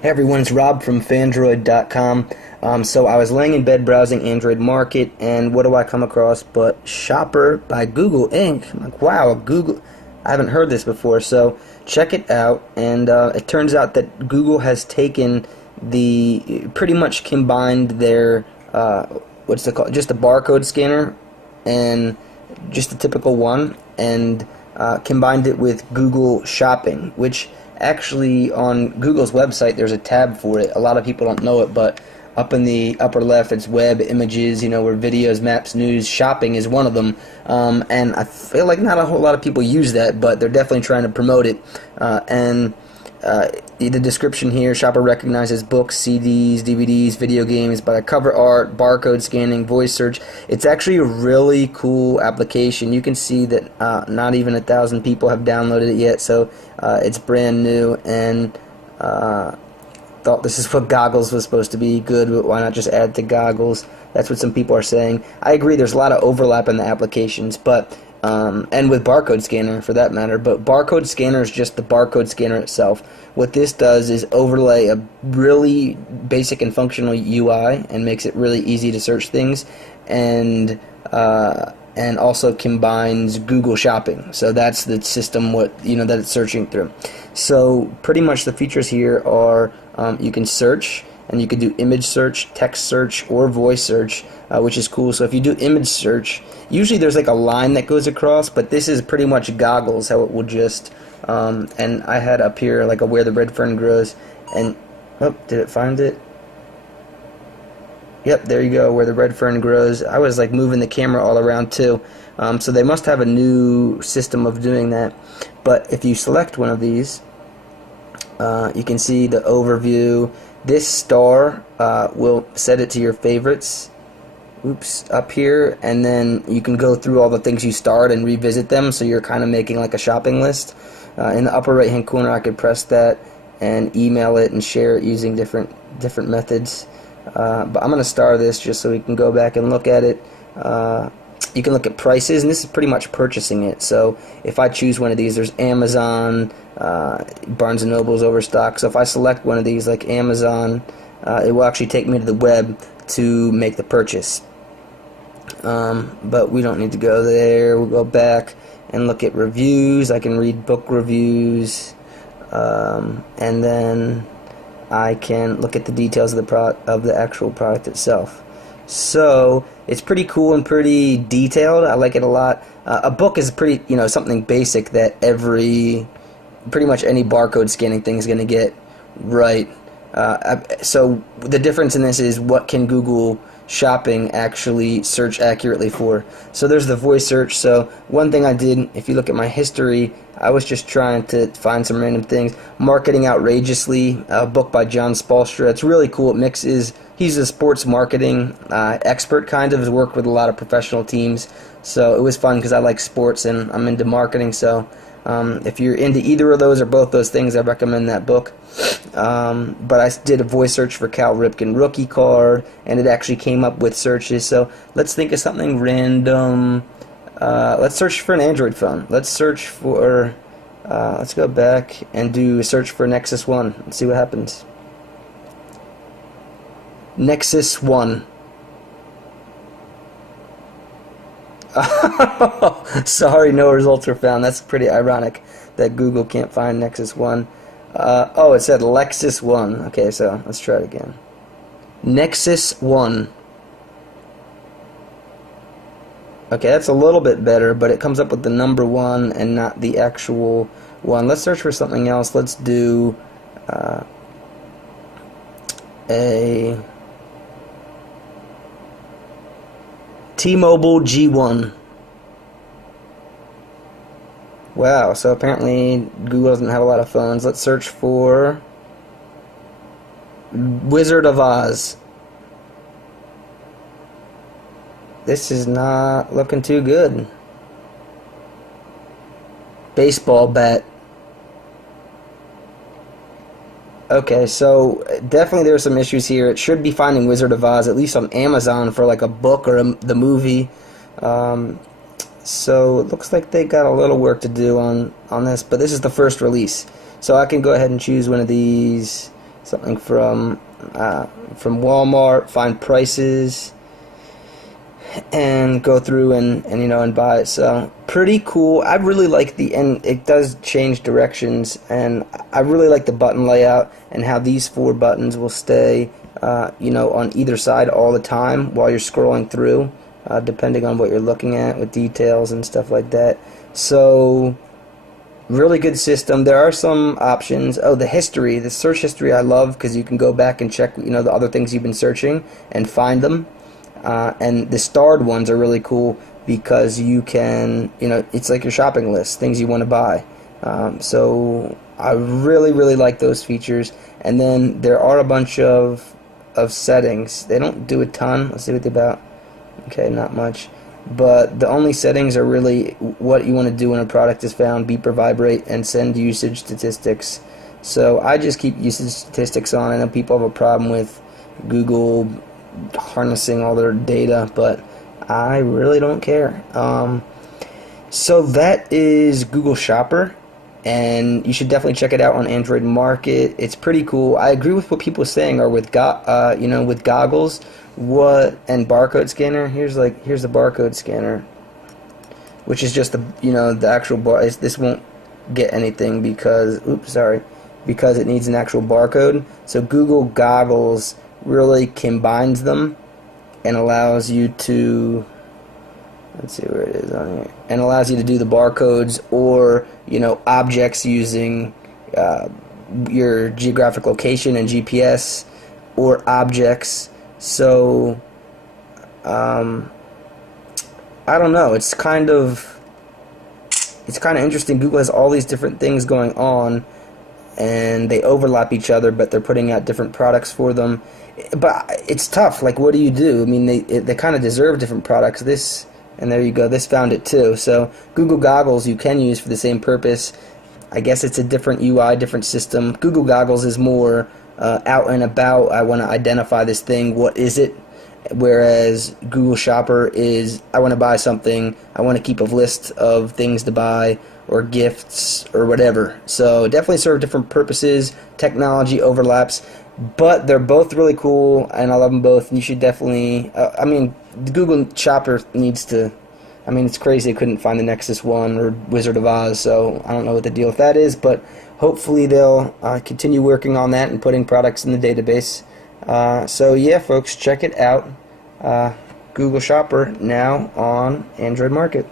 Hey everyone, it's Rob from Fandroid.com. So I was laying in bed browsing Android Market, and what do I come across but Shopper by Google Inc. I'm like, wow, Google, I haven't heard this before, so check it out. And it turns out that Google has taken pretty much combined their, what's it called, just a barcode scanner, and just a typical one, and combined it with Google Shopping, which actually on Google's website there's a tab for it. A lot of people don't know it, but up in the upper left it's web, images, where videos, maps, news, shopping is one of them. And I feel like not a whole lot of people use that, but they're definitely trying to promote it. The description here: Shopper recognizes books, CDs, DVDs, video games by cover art, barcode scanning, voice search. It's actually a really cool application. You can see that not even 1,000 people have downloaded it yet, so it's brand new, and thought this is what Goggles was supposed to be. Good, but why not just add to Goggles? That's what some people are saying. I agree, there's a lot of overlap in the applications, but and with barcode scanner for that matter, but barcode scanner is just the barcode scanner itself. What this does is overlay a really basic and functional UI and makes it really easy to search things, and also combines Google Shopping. So that's the system that it's searching through. So pretty much the features here are you can search, and you can do image search, text search, or voice search, which is cool. So if you do image search, usually there's like a line that goes across, but this is pretty much Goggles, how it will just, and I had up here like a Where the Red Fern Grows, and, oh, did it find it? Yep, there you go, Where the Red Fern Grows. I was like moving the camera all around too, so they must have a new system of doing that. But if you select one of these, you can see the overview. This star will set it to your favorites. Oops, up here, and then you can go through all the things you starred and revisit them, so you're kind of making like a shopping list. In the upper right hand corner I could press that and email it and share it using different methods. But I'm going to star this just so we can go back and look at it. You can look at prices, and this is pretty much purchasing it. So if I choose one of these, there's Amazon, Barnes & Noble's Overstock. So if I select one of these like Amazon, it will actually take me to the web to make the purchase. But we don't need to go there. We'll go back and look at reviews. I can read book reviews, and then I can look at the details of the actual product itself. So it's pretty cool and pretty detailed. I like it a lot. A book is pretty, something basic that pretty much any barcode scanning thing is going to get right. So the difference in this is, what can Google Shopping actually search accurately for? So there's the voice search. So one thing I did, if you look at my history, I was just trying to find some random things. Marketing Outrageously, a book by John Spolstra. It's really cool. It mixes, he's a sports marketing expert, kind of, has worked with a lot of professional teams. So it was fun because I like sports and I'm into marketing. So if you're into either of those or both those things, I recommend that book. But I did a voice search for Cal Ripken rookie card, and it actually came up with searches. So let's think of something random. Let's search for an Android phone. Let's search for, let's go back and do a search for Nexus 1 and see what happens. Nexus 1. Sorry, no results were found. That's pretty ironic that Google can't find Nexus 1. Oh, it said Lexus 1. Okay, so let's try it again. Nexus 1. Okay, that's a little bit better, but it comes up with the number 1 and not the actual one. Let's search for something else. Let's do a T-Mobile G1. Wow, so apparently Google doesn't have a lot of phones. Let's search for Wizard of Oz. This is not looking too good. Baseball bat. Okay, so definitely there are some issues here. It should be finding Wizard of Oz, at least on Amazon, for like a book or the movie. So it looks like they got a little work to do on this, but this is the first release. So I can go ahead and choose one of these something from Walmart, find prices, and go through and and buy it. So pretty cool. I really like and it does change directions, and I really like the button layout and how these 4 buttons will stay on either side all the time while you're scrolling through, depending on what you're looking at with details and stuff like that. So really good system. There are some options. Oh, the search history I love, because you can go back and check the other things you've been searching and find them. And the starred ones are really cool because you can, it's like your shopping list, things you want to buy. So I really like those features. And then there are a bunch of settings. They don't do a ton. Let's see what they're about. Okay, not much. But the only settings are really what you want to do when a product is found, beeper, vibrate, and send usage statistics. So I just keep usage statistics on. I know people have a problem with Google harnessing all their data, but I really don't care. So that is Google Shopper, and you should definitely check it out on Android Market. It's pretty cool. I agree with what people are saying are with with goggles, and barcode scanner. Here's the barcode scanner, which is just the actual bar. This won't get anything because it needs an actual barcode. So Google Goggles really combines them and allows you to, let's see where it is on here, and allows you to do the barcodes or objects using your geographic location and GPS, or objects. So I don't know, it's kind of interesting. Google has all these different things going on, and they overlap each other, but they're putting out different products for them. But it's tough. Like, what do you do? I mean, they kind of deserve different products. And there you go. This found it too. So Google Goggles you can use for the same purpose. I guess it's a different UI, different system. Google Goggles is more out and about. I want to identify this thing. What is it? Whereas Google Shopper is, I want to buy something. I want to keep a list of things to buy or gifts or whatever. So definitely serve different purposes. Technology overlaps, but they're both really cool, and I love them both. And you should definitely, the Google Shopper needs to, it's crazy they couldn't find the Nexus 1 or Wizard of Oz, so I don't know what the deal with that is, but hopefully they'll continue working on that and putting products in the database. So yeah, folks, check it out. Google Shopper now on Android Market.